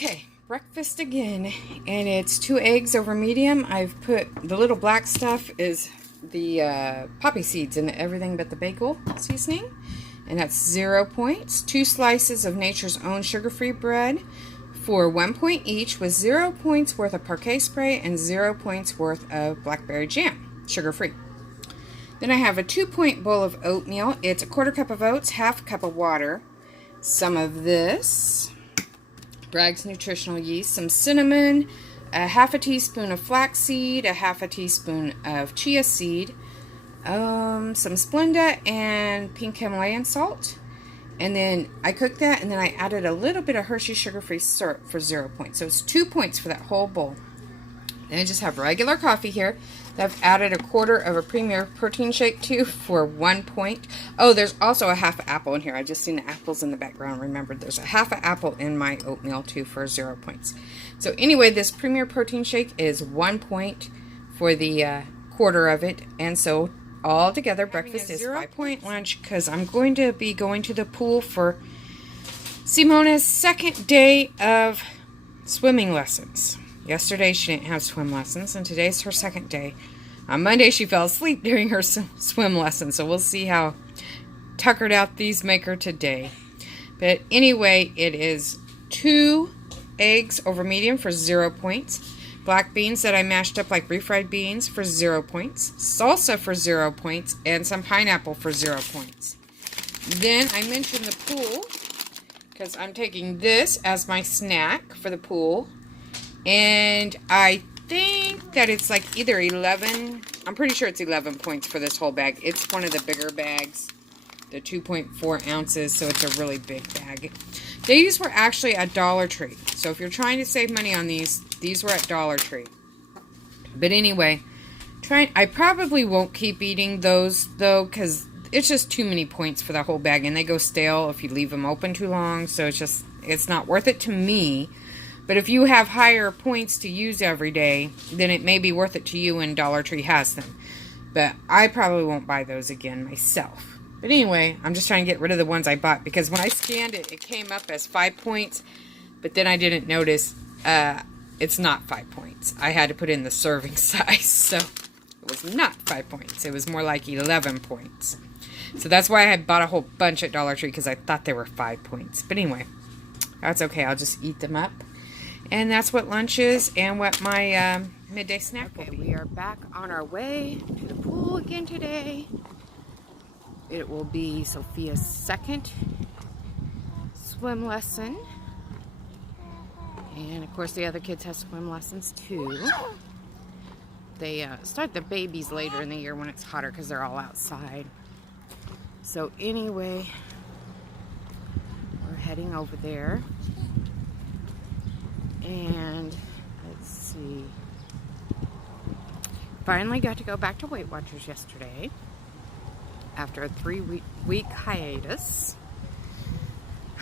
Okay, breakfast again, and it's 2 eggs over medium. I've put the little black stuff is the poppy seeds and everything but the bagel seasoning, and that's 0 points. 2 slices of Nature's Own sugar-free bread for 1 point each, with 0 points worth of parquet spray and 0 points worth of blackberry jam, sugar-free. Then I have a 2-point bowl of oatmeal. It's 1/4 cup of oats, 1/2 cup of water, some of this Bragg's nutritional yeast, some cinnamon, a 1/2 teaspoon of flaxseed, a 1/2 teaspoon of chia seed, some Splenda, and pink Himalayan salt. And then I cooked that, and then I added a little bit of Hershey sugar-free syrup for 0 points. So it's 2 points for that whole bowl. Then I just have regular coffee here that I've added 1/4 of a Premier protein shake to for 1 point. Oh, there's also a 1/2 apple in here. I just seen the apples in the background. Remembered there's a 1/2 apple in my oatmeal too for 0 points. So anyway, this Premier protein shake is 1 point for the 1/4 of it. And so all together breakfast is 0 point lunch, because I'm going to be going to the pool for Simona's second day of swimming lessons. Yesterday she didn't have swim lessons, and today's her second day. On Monday she fell asleep during her swim lesson, so we'll see how tuckered out these make her today. But anyway, it is 2 eggs over medium for 0 points. Black beans that I mashed up like refried beans for 0 points. Salsa for 0 points, and some pineapple for 0 points. Then I mentioned the pool, because I'm taking this as my snack for the pool. And I think that it's like either 11, I'm pretty sure it's 11 points for this whole bag. It's one of the bigger bags, the 2.4 ounces, so it's a really big bag. These were actually at Dollar Tree. So if you're trying to save money on these were at Dollar Tree. But anyway, I probably won't keep eating those though, because it's just too many points for the whole bag, and they go stale if you leave them open too long. So it's not worth it to me. But if you have higher points to use every day, then it may be worth it to you, and Dollar Tree has them. But I probably won't buy those again myself. But anyway, I'm just trying to get rid of the ones I bought, because when I scanned it, it came up as 5 points. But then I didn't notice it's not 5 points. I had to put in the serving size, so it was not 5 points. It was more like 11 points. So that's why I had bought a whole bunch at Dollar Tree, because I thought they were 5 points. But anyway, that's okay. I'll just eat them up. And that's what lunch is, and what my midday snack will be. We are back on our way to the pool again today. It will be Sophia's second swim lesson. And of course the other kids have swim lessons too. They start the babies later in the year when it's hotter, because they're all outside. So anyway, we're heading over there. And let's see, finally got to go back to Weight Watchers yesterday after a 3-week hiatus.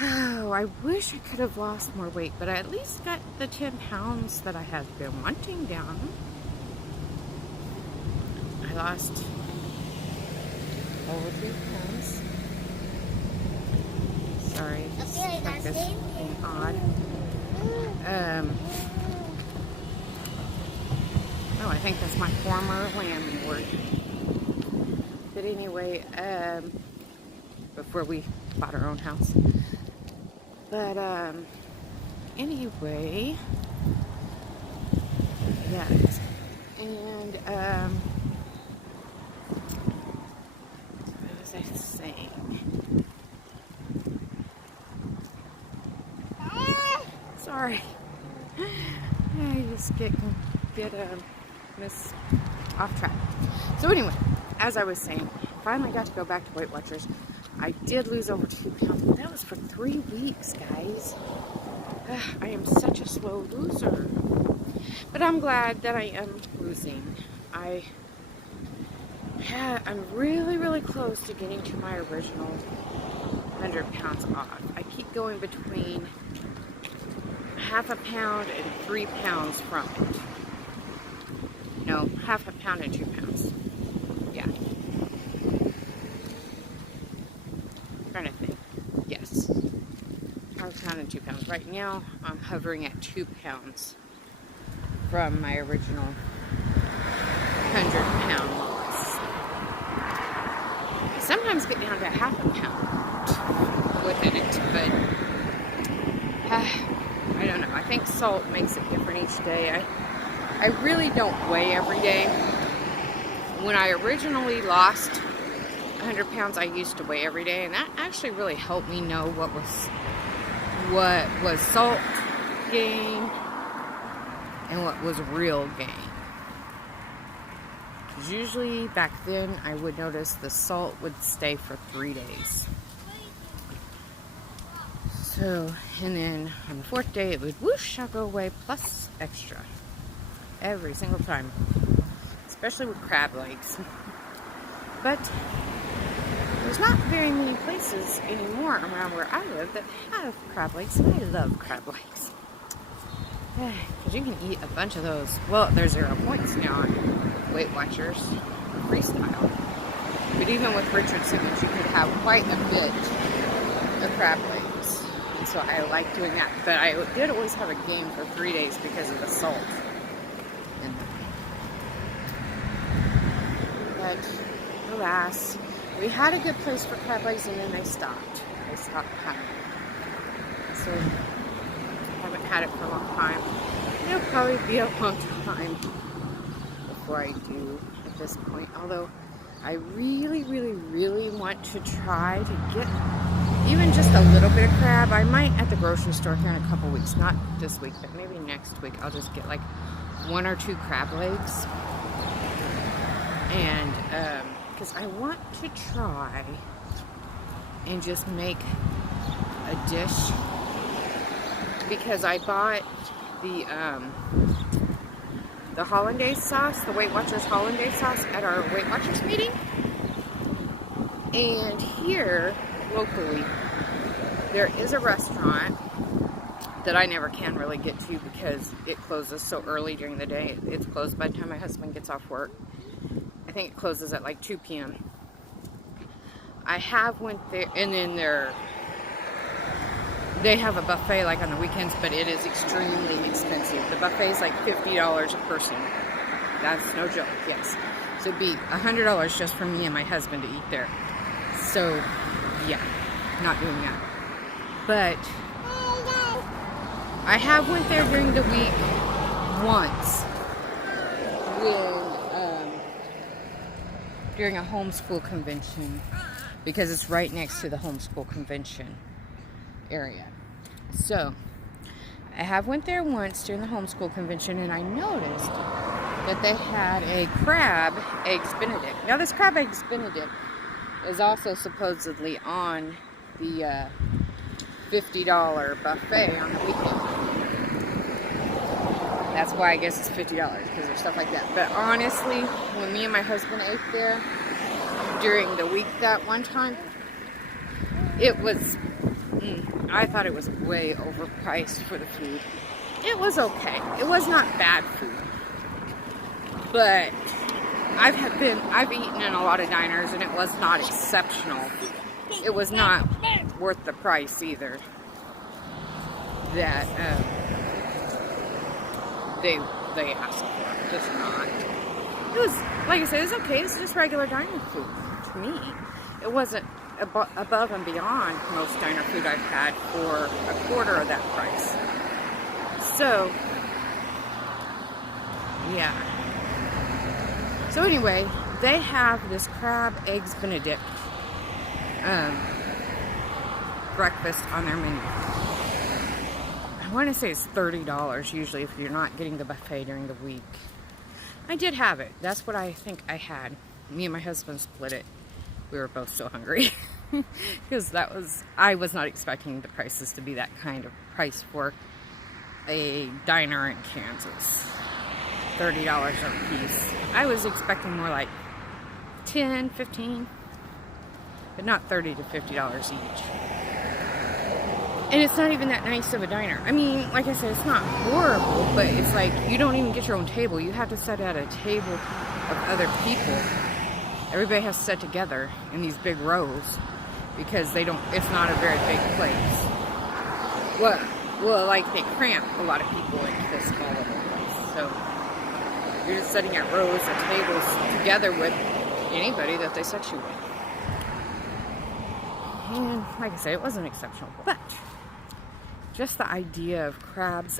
Oh, I wish I could have lost more weight, but I at least got the 10 pounds that I had been wanting down. I lost over 3 pounds. Sorry, just like this being odd. Oh, I think that's my former landlord. But anyway, before we bought our own house. But anyway, yes. And what was I saying? Sorry. I just get off track. So anyway, as I was saying, finally got to go back to Weight Watchers. I did lose over 2 pounds, but that was for 3 weeks, guys. I am such a slow loser. But I'm glad that I am losing. I'm really, really close to getting to my original 100 pounds off. I keep going between 1/2 pound and 3 pounds from it. No, 1/2 pound and 2 pounds. Yeah. I'm trying to think. Yes. Okay. pound and 2 pounds. Right now, I'm hovering at 2 pounds from my original 100-pound loss. I sometimes get down to half a pound with it, but I don't know. I think salt makes it different each day. I really don't weigh every day. When I originally lost 100 pounds, I used to weigh every day, and that actually really helped me know what was salt gain and what was real gain. Because usually back then I would notice the salt would stay for 3 days. So, and then on the 4th day it would whoosh, I'll go away plus extra every single time, especially with crab legs. But there's not very many places anymore around where I live that have crab legs, and I love crab legs. Because you can eat a bunch of those. Well, there's 0 points now on Weight Watchers Freestyle. But even with Richard Simmons, you could have quite a bit of crab legs. And so I like doing that. But I did always have a gain for 3 days because of the salt in them. But alas, we had a good place for crab legs, and then they stopped. They stopped having it. So I haven't had it for a long time. It'll probably be a long time before I do at this point. Although I really, really, really want to try to get even just a little bit of crab. I might at the grocery store here in a couple weeks. Not this week, but maybe next week. I'll just get like 1 or 2 crab legs. And because I want to try and just make a dish, because I bought the hollandaise sauce, the Weight Watchers hollandaise sauce at our Weight Watchers meeting. And here locally there is a restaurant that I never can really get to because it closes so early during the day. It's closed by the time my husband gets off work. I think it closes at like 2 p.m. I have went there, and then they have a buffet like on the weekends, but it is extremely expensive. The buffet is like $50 a person. That's no joke, yes. So it'd be $100 just for me and my husband to eat there. So, yeah, not doing that. But I have went there during the week once during a homeschool convention, because it's right next to the homeschool convention area. So I have went there once during the homeschool convention, and I noticed that they had a crab eggs benedict. Now this crab eggs benedict is also supposedly on the $50 buffet on the weekend. That's why I guess it's $50, because there's stuff like that. But honestly, when me and my husband ate there during the week that one time, it was, I thought it was way overpriced for the food. It was okay. It was not bad food. But I've eaten in a lot of diners, and it was not exceptional. It was not worth the price either. That they asked for. Just not. It was, like I said, it was okay. It's just regular diner food to me. It wasn't above and beyond most diner food I've had for a quarter of that price. So, yeah. So anyway, they have this crab eggs benedict breakfast on their menu. I want to say it's $30 usually if you're not getting the buffet during the week. I did have it. That's what I think I had. Me and my husband split it. We were both so hungry. Because I was not expecting the prices to be that kind of price for a diner in Kansas. $30 a piece. I was expecting more like $10, $15, but not $30 to $50 each. And it's not even that nice of a diner. I mean, like I said, it's not horrible, but it's like you don't even get your own table. You have to sit at a table of other people. Everybody has to sit together in these big rows because it's not a very big place. well, like they cramp a lot of people into this small little place. So you're just sitting at rows of tables together with anybody that they set you with. And like I said, it wasn't exceptional, but just the idea of crab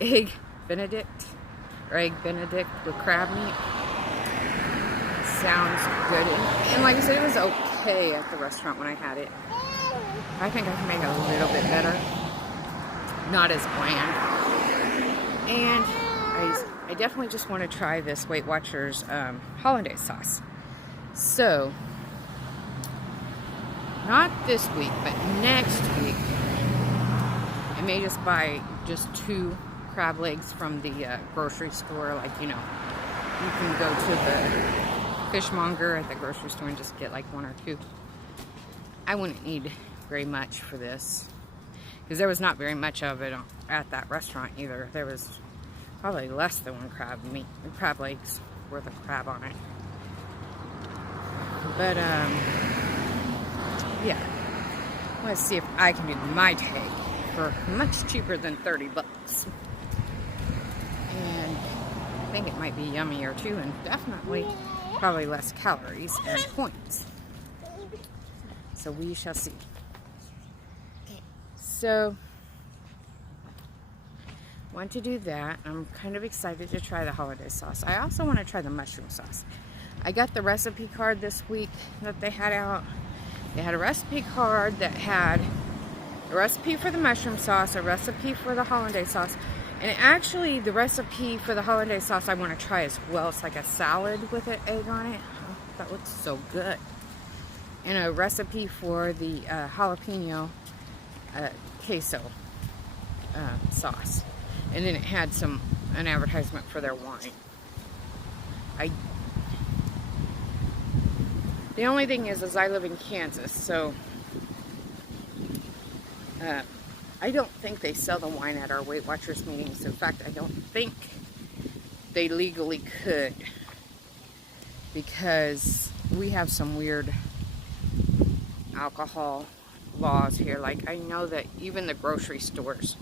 egg benedict, or egg benedict with crab meat sounds good. And like I said, it was okay at the restaurant when I had it. I think I can make it a little bit better, not as bland. And I definitely just want to try this Weight Watchers hollandaise sauce. So, not this week, but next week, I may just buy just 2 crab legs from the grocery store. Like, you know, you can go to the fishmonger at the grocery store and just get like 1 or 2. I wouldn't need very much for this, because there was not very much of it at that restaurant either. There was probably less than 1 crab legs worth of crab on it. But yeah, let's see if I can do my take for much cheaper than 30 bucks. And I think it might be yummier too, and definitely probably less calories and points. So we shall see. So, want to do that. I'm kind of excited to try the hollandaise sauce. I also want to try the mushroom sauce. I got the recipe card this week that they had out. They had a recipe card that had a recipe for the mushroom sauce, a recipe for the hollandaise sauce, and actually the recipe for the hollandaise sauce I want to try as well. It's like a salad with an egg on it. Oh, that looks so good. And a recipe for the jalapeno queso sauce. And then it had an advertisement for their wine. The only thing is I live in Kansas, so I don't think they sell the wine at our Weight Watchers meetings. In fact, I don't think they legally could, because we have some weird alcohol laws here. Like, I know that even the grocery stores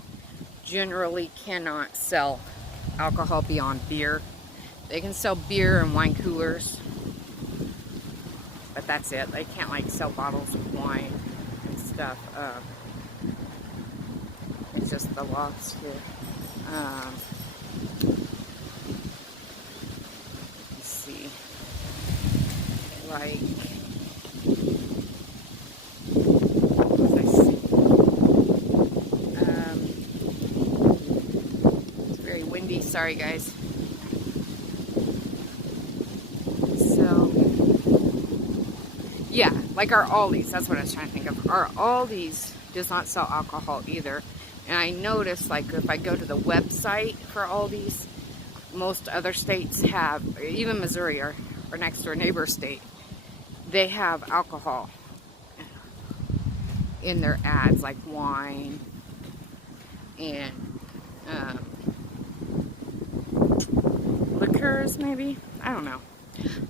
generally cannot sell alcohol beyond beer. They can sell beer and wine coolers, but that's it. They can't like sell bottles of wine and stuff. It's just the laws here. Let's see. Like, what was I seeing? It's very windy. Sorry, guys. So, yeah, like our Aldi's. That's what I was trying to think of. Our Aldi's does not sell alcohol either. And I noticed, like, if I go to the website for Aldi's, most other states have, even Missouri, our next door neighbor state, they have alcohol in their ads, like wine and liqueurs, maybe? I don't know.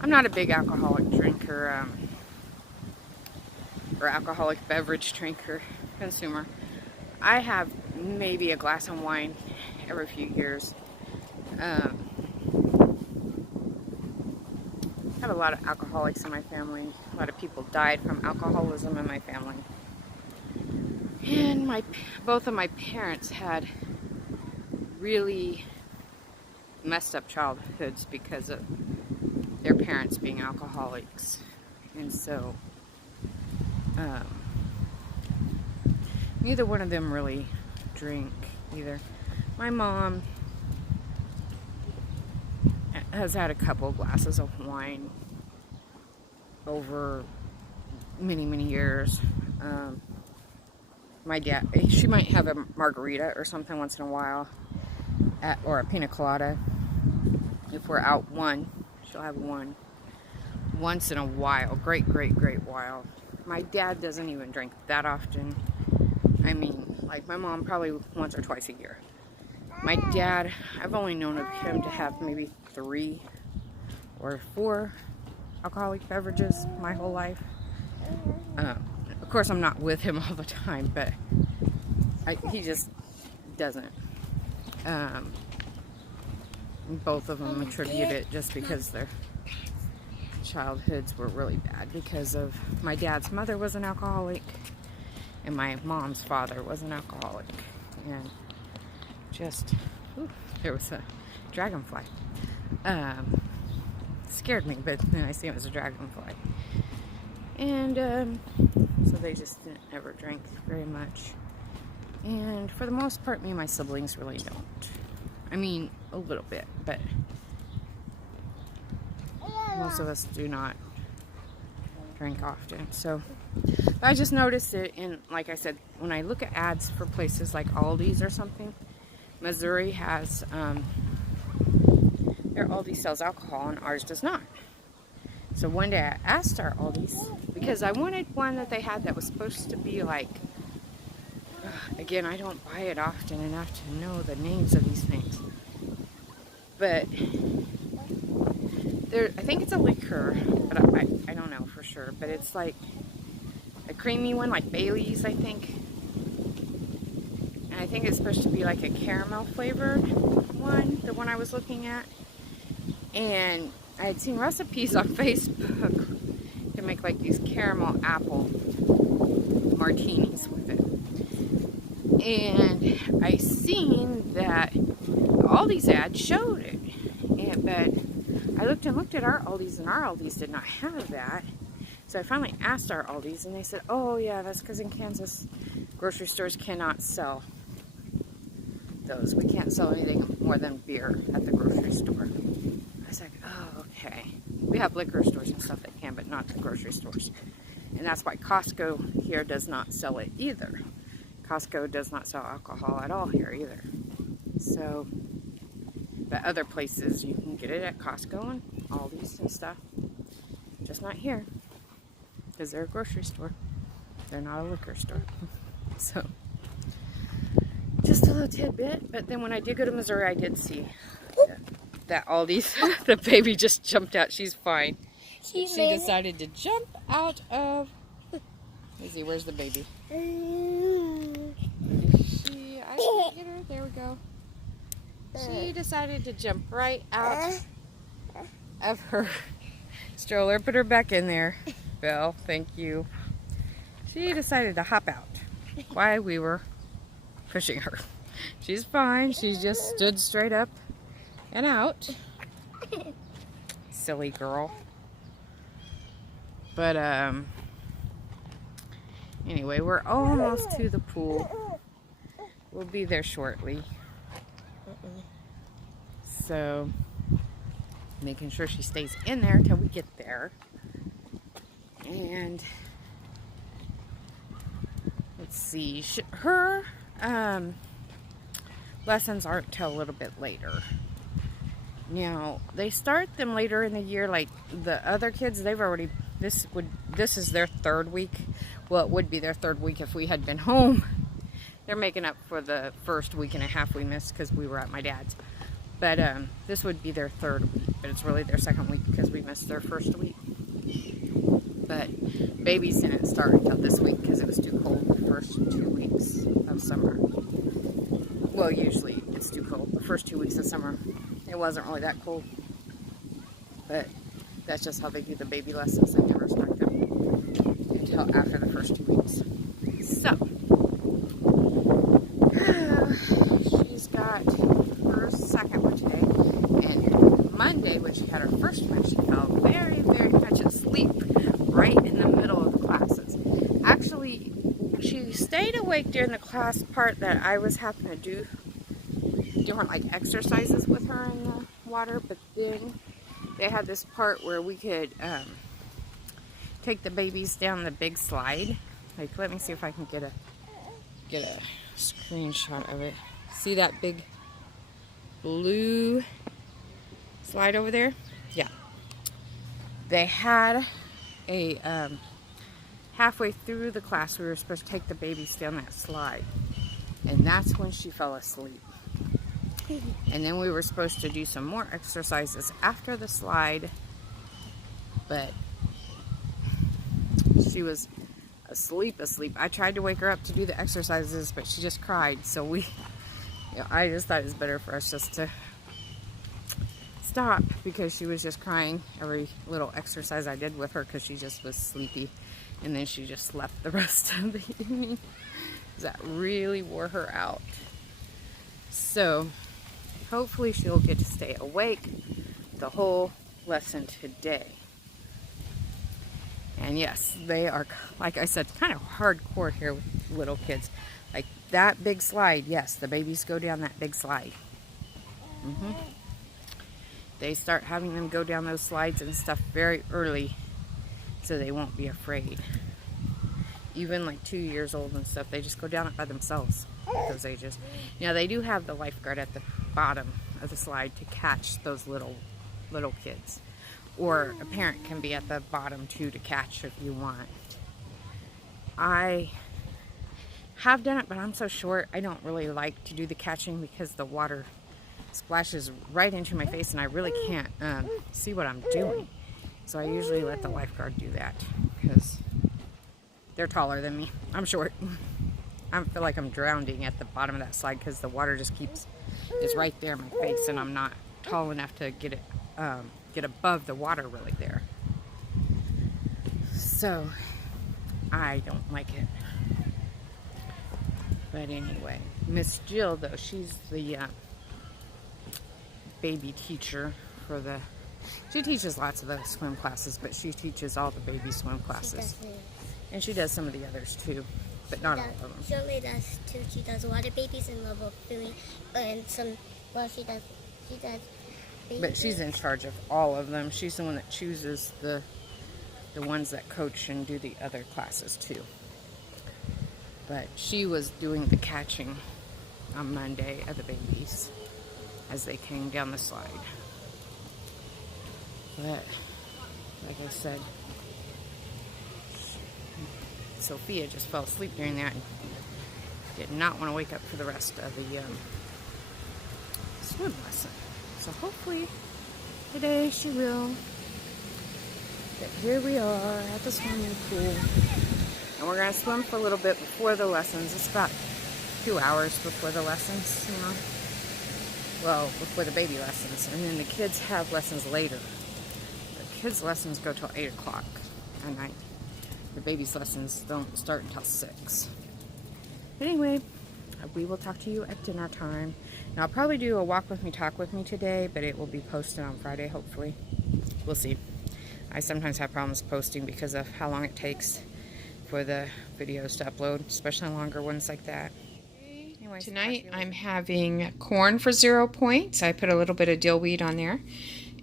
I'm not a big alcoholic drinker, or alcoholic beverage drinker, consumer. I have maybe a glass of wine every few years. I have a lot of alcoholics in my family. A lot of people died from alcoholism in my family. And both of my parents had really messed up childhoods because of their parents being alcoholics. And so, neither one of them really drink either. My mom has had a couple glasses of wine over many, many years. My dad, she might have a margarita or something once in a while, or a pina colada. If we're out one, she'll have one once in a while. Great while. My dad doesn't even drink that often. I mean, like, my mom probably once or twice a year. My dad, I've only known of him to have maybe 3 or 4 alcoholic beverages my whole life. Of course, I'm not with him all the time, but he just doesn't. Both of them attribute it just because their childhoods were really bad because of my dad's mother was an alcoholic and my mom's father was an alcoholic, and just there was a dragonfly. Scared me, but then I see it was a dragonfly, and so they just didn't ever drink very much. And for the most part, me and my siblings really don't. I mean, a little bit, but most of us do not drink often. So I just noticed it in, like I said, when I look at ads for places like Aldi's or something, Missouri has, their Aldi sells alcohol and ours does not. So one day I asked our Aldi's, because I wanted one that they had that was supposed to be like, again, I don't buy it often enough to know the names of these things. But I think it's a liquor, but I don't know for sure. But it's like a creamy one, like Bailey's, I think. And I think it's supposed to be like a caramel flavored one, the one I was looking at. And I had seen recipes on Facebook to make like these caramel apple martinis with it. And I seen that all these ads showed it, but I looked at our Aldi's, and our Aldi's did not have that. So I finally asked our Aldi's, and they said, oh yeah, that's because in Kansas, grocery stores cannot sell those. We can't sell anything more than beer at the grocery store. I was like, oh, okay. We have liquor stores and stuff that can, but not the grocery stores. And that's why Costco here does not sell it either. Costco does not sell alcohol at all here either. So, but other places you can get it at Costco and Aldi's and stuff. Just not here. Because they're a grocery store. They're not a liquor store. So, just a little tidbit. But then when I did go to Missouri, I did see that Aldi's. The baby just jumped out. She's fine. She decided to jump out of... Izzy, where's the baby? I didn't get her. There we go. She decided to jump right out of her stroller. Put her back in there. Belle, thank you. She decided to hop out while we were pushing her. She's fine. She just stood straight up and out. Silly girl. But, anyway, we're almost to the pool. We'll be there shortly. So, making sure she stays in there until we get there. And, let's see, her lessons aren't till a little bit later. Now, they start them later in the year, like the other kids, they've already, this is their third week. Well, it would be their third week if we had been home. They're making up for the first week and a half we missed because we were at my dad's. But this would be their third week, but it's really their second week because we missed their first week. But babies didn't start until this week because it was too cold the first 2 weeks of summer. Well, usually it's too cold. The first 2 weeks of summer, it wasn't really that cold. But that's just how they do the baby lessons. They never start them until after the first 2 weeks. So, she's got her second one today. And Monday, when she had her first one, she fell very, very much asleep right in the middle of the classes. Actually, she stayed awake during the class part that I was having to do different like exercises with her in the water, but then they had this part where we could take the babies down the big slide. Like, let me see if I can get a screenshot of it. See that big blue slide over there? Yeah. They had a halfway through the class, we were supposed to take the babies down that slide, and that's when she fell asleep. And then we were supposed to do some more exercises after the slide, but she was asleep. I tried to wake her up to do the exercises, but she just cried. So I just thought it was better for us just to stop, because she was just crying every little exercise I did with her, because she just was sleepy. And then she just slept the rest of the evening. That really wore her out. So hopefully she'll get to stay awake the whole lesson today. And yes, they are, like I said, kind of hardcore here with little kids. Like that big slide, yes, the babies go down that big slide. They start having them go down those slides and stuff very early, so they won't be afraid. Even like 2 years old and stuff, they just go down it by themselves at those ages. Now they do have the lifeguard at the bottom of the slide to catch those little kids. Or a parent can be at the bottom too to catch if you want. I have done it, but I'm so short, I don't really like to do the catching because the water splashes right into my face and I really can't see what I'm doing. So I usually let the lifeguard do that because they're taller than me. I'm short. I feel like I'm drowning at the bottom of that slide because the water just is right there in my face, and I'm not tall enough to get above the water really there. So I don't like it. But anyway, Miss Jill, though, she's the baby teacher for she teaches lots of the swim classes, but she teaches all the baby swim classes. And she does some of the others too, but not all of them. She only does two. She does water babies in level 3, and she does babies. But she's in charge of all of them. She's the one that chooses the ones that coach and do the other classes too. But she was doing the catching on Monday of the babies as they came down the slide. But like I said, Sophia just fell asleep during that and did not want to wake up for the rest of the swim lesson. So hopefully today she will. But here we are at the swimming pool. And we're going to swim for a little bit before the lessons. It's about 2 hours before the lessons, you know. Well, before the baby lessons. And then the kids have lessons later. The kids' lessons go till 8 o'clock at night. The baby's lessons don't start until 6. But anyway, we will talk to you at dinner time. And I'll probably do a walk with me, talk with me today, but it will be posted on Friday, hopefully. We'll see. I sometimes have problems posting because of how long it takes for the videos to upload, especially longer ones like that. Anyway, tonight I'm having corn for 0 points. I put a little bit of dill weed on there.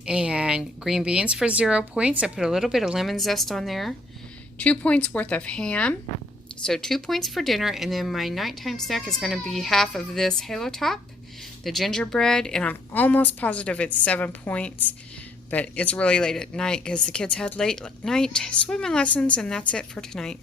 And green beans for 0 points. I put a little bit of lemon zest on there. 2 points worth of ham. So 2 points for dinner. And then my nighttime snack is going to be half of this Halo Top, the gingerbread. And I'm almost positive it's 7 points. But it's really late at night because the kids had late night swimming lessons. And that's it for tonight.